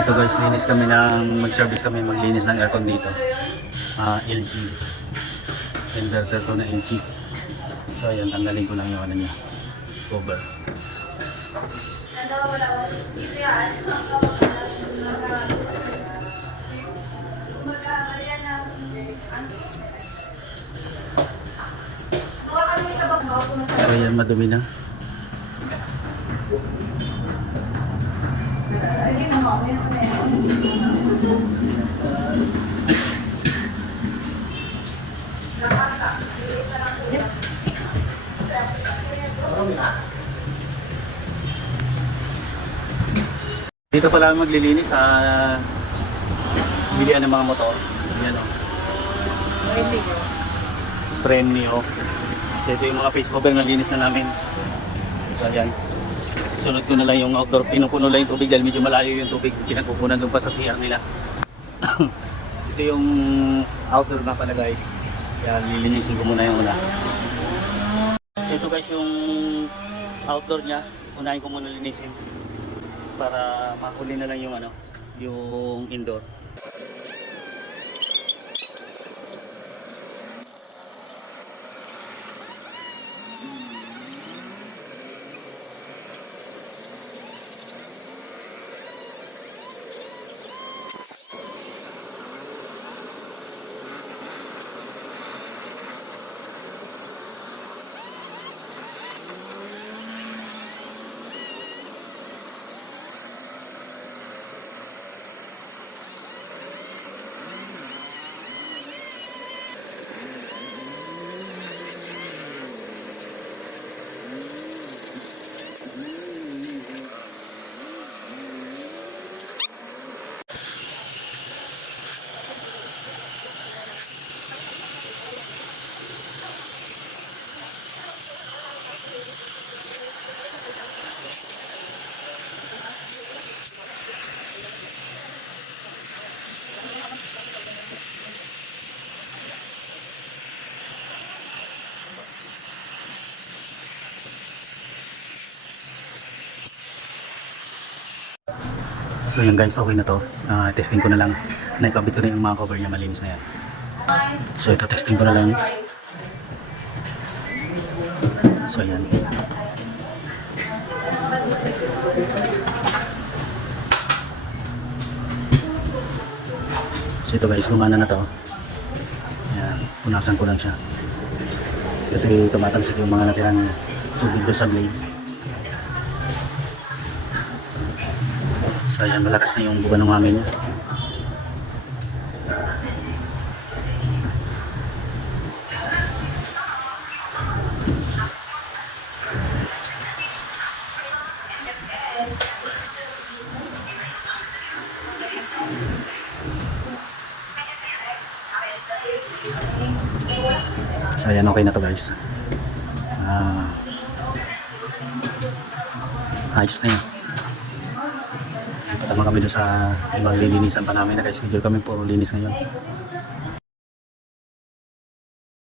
Dito guys, linis kami ng mag-service kami maglinis ng aircon dito. LG. Inverter to na LG. So ayan, tanggalin ko lang yung ano niya. Cover. So ayan, madumi na. Dito pala maglilinis sa bilihan ng mga motor. Ayan o. Premio. So ito yung mga face cover na linis na namin. So ayan. Sunod ko na lang yung outdoor. Pinupuno lang yung tubig dahil medyo malayo yung tubig. Pinagpupunan doon pa sa CR nila. Ito yung outdoor na pala guys. Kaya lilinisin ko muna yung una. So ito guys yung outdoor niya. Unahin ko muna linisin. Para mahuli na lang yung ano, yung indoor. So yun guys, okay na to. Testing ko na lang. Naikabit ko na yung mga cover niya, malinis na yan. So ito, testing ko na lang. So yan. So ito guys, gumana na to. Yan, punasan ko lang siya. Kasi tumatalsik yung mga natirang tubig doon sa blade. So ayan, malakas na yung buga ng hangin niya. So ayan, okay na to guys. Ayos na yun. Tama kami doon sa ibang lilinisan pa namin. Naka-schedule kami puro linis ngayon.